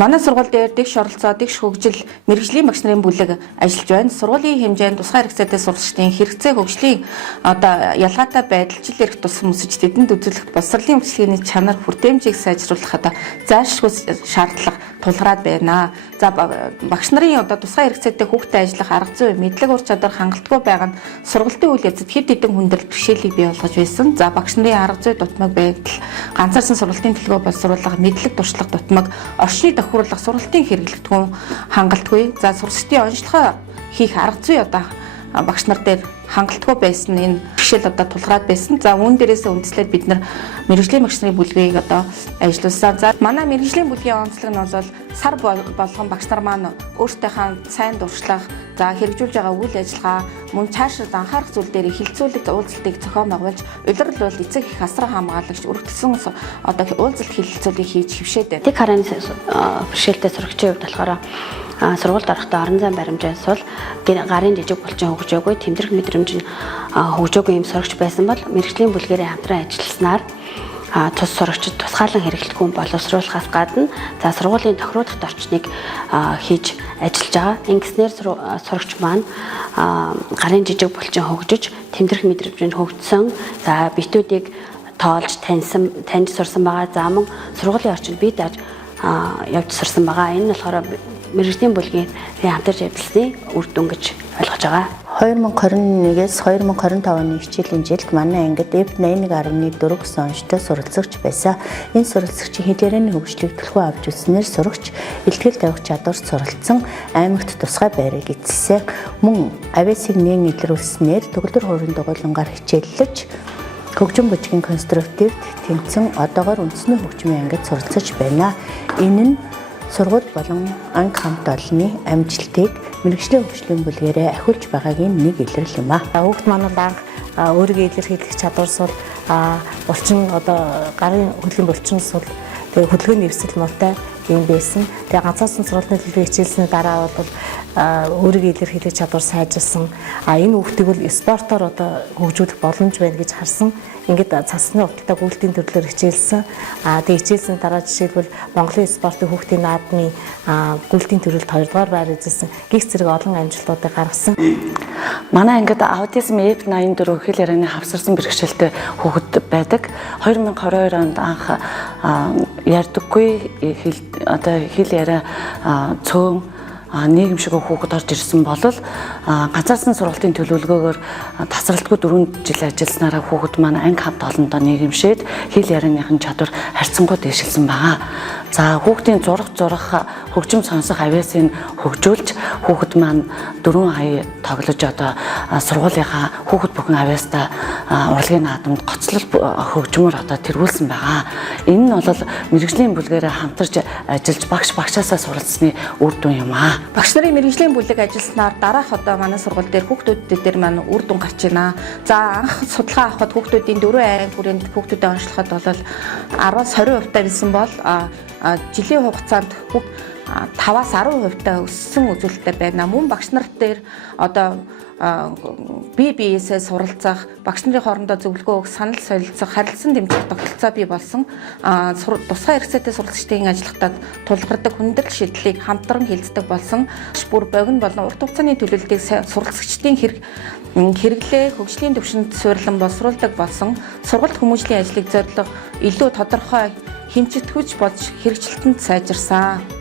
Манай сургууль дээр дэгш оролцоо, дэгш хөгжил, мэрэгжлийн багш нарын бүлэг ажиллаж байна. Сургуулийн хэмжээнд тусгай хэрэгцээтэй сурагчдын хэрэгцээ хөгжлийн ялгаатай байдал жил ирэх тусам өсөж тэдэнд үзүүлэх боловсролын үйлчлэгээний чанар хүртээмжийг сайжруулахад зайлшгүй шаардлага тулгараад байна. За багш нарын тусгай хэрэгцээтэй хүүхдэд ажиллах арга зүй, мэдлэг ур чадвар хангалтгүй байгаа нь сургалтын үйл явцад хэд хэдэн хүндрэл бэрхшээлийг бий болгож байсан. За багш нарын арга зүй дутмаг байдал, ганцаарсан сургалтын төлөвөө боловсруулах, мэдлэг туршлага дутмаг, орчныг тохируулах, сургалтын хэрэглэгдэхүүн хангалтгүй. За сурагчдын онцлогоо хийх арга зүй багш нар дээр хангалтгүй байсан энэ бэрхшээл тулгараад байсан. За үүн дээрээс үндэслээд бид нар мэрэгжлийн багш нарын бүлгийг ажиллуулсан. За манай мэрэгжлийн бүлгийн онцлог нь бол сар болгон багш нар маань өөртөөхөө сайн дуршлах, за хэрэгжүүлж байгаа үйл ажиллагаа мөн цаашид анхаарах зүйл дээр хилцүүлэг уулзалтыг зохион байгуулж, улирал бол эцэг их асар хамгаалагч өргөдсөн уулзалт хилцүүлгийг хийж хөвшээд байна. Тэг харин бэрхшээлтэй сурагчийн хувьд болохоор сургуульд орохдоо орон зайн баримжаас бол гарын жижиг булчин хөгжөөгүй, тэмдэрх мэдрэмж нь хөгжөөгүй юм сурагч байсан бол мэрэгжлийн бүлгээрээ хамтран ажилласнаар тус сурагчид тусгаалan хэрэглэхгүй боловсруулахаас гадна за сургуулийн тохируулах орчныг хийж ажиллаж байгаа. Ингэснээр сурагч маань гарын жижиг булчин хөгжиж, тэмдэрх мэдрэмж нь хөгжсөн. За битүүдийг тоолж таньж сурсан байгаа. За мөн сургуулийн орчинд бие дааж явж сурсан байгаа. Энэ нь болохоор мэрэгжлийн бүлгийн хамтарч ажилласны үр дүн гэж ойлгож байгаа. 2021-ээс 2025 оны хичээлийн жилд манай ангид F81.4 гэсэн онцтой суралцагч байсан. Энэ суралцагчийн хэлээрээний хөгжлийг түлхүү авч үзснээр сурагч илтгэл тавих чадвар суралцсан аймагт тусгай байрыг эзэлсэн. Мөн авиасыг нээн илрүүлснээр төгөлдөр хуурын дугуйлангаар хичээллэж хөгжим бүжгийн конструктивд тэмцэн одоогоор үндэсний хөгжмийн ангид суралцаж байна. Энэ нь сургууль болон анги хамт олонны амжилтыг мэрэгжлийн хөгжлийн бүлгээрээ ахиулж байгаагийн нэг илрэл юм аа. Хүүхд маань анх өөрийгөө илэрхийлэх чадварс бол булчин гарын хөдөлгөөн булчинс бол тэгээ хөдөлгөөний эвсэл муутай юм байсан. Тэгээ ганцаарсан сургалтын төлөвийг хичээлсний дараа бол өөрийгөө илэрхийлэх чадвар сайжирсан. Энэ хүүхдийг бол спортоор хөгжүүлэх боломж байна гэж харсан. Ингээд цасны уталтай гүйлтийн төрлөөр хичээлсэн. Тэгээ хичээлсний дараа жишээлбэл Монголын спортын хүүхдийн наадмын гүйлтийн төрөлд 2 дугаар байр эзэлсэн. Гих зэрэг олон амжилтуудыг гаргасан. Манай ангид аутизм F84 хэл ярианы хавсарсан бэрхшээлтэй хүүхэд байдаг. 2022 онд анх ярьдаггүй хэл яриа цөөн нийгэмшиг хүүхэд орж ирсэн бол ганцаарсан сургалтын төлөвлөгөөгөөр тасралтгүй 4 жил ажилласнараа хүүхэд маань анги хамт олондоо нийгэмшээд хэл ярианыхын чадвар харьцангуй дэвшилсэн байгаа. За хүүхдийн зурах хөгжим сонсох авиасыг хөгжүүлж хүүхэд маань 4 хаяа тоглож сургуулийнхаа хүүхэд бүхэн авиастаа урлагийн наадамд гоцлол хөгжмөр тэргүүлсэн байгаа. Энэ нь бол мэрэгжлийн бүлгээрээ хамтарч ажиллаж багшаасаа суралцсны үр дүн юм аа. Багш нарын мэрэгжлийн бүлэг ажилласнаар дараах манай сургууль дээр хүүхдүүд дээр маань үр дүн гарч байна. За анх судалгаа авахад хүүхдүүдийн 4 аян хүрээнд хүүхдүүдэд онцлоход бол 10-20% байсан бол жилийн хугацаанд 5-10% өссөн үзүүлэлттэй байна. Мөн багш нар дээр бие биесээ суралцах, багш нарын хоорондоо зөвлөгөө өгөх, санал солилцох, харилцан дэмжих тогтолцоо бий болсон. Тусгай хэрэгцээтэй сурагчдын ажиллахдаа тулгардаг хүндрэл шийдлийг хамтран хилцдэг болсон. Бүр богино болон урт хугацааны төлөвлөлтийг суралцагчдын хэрэглээ хөгжлийн түвшинд суйрлан боловсруулдаг болсон. Сургалт хүмүүжлийн ажлыг зорилго илүү тодорхой хэмжигдэхүйч болж хэрэгжилтэнд сайжирсан.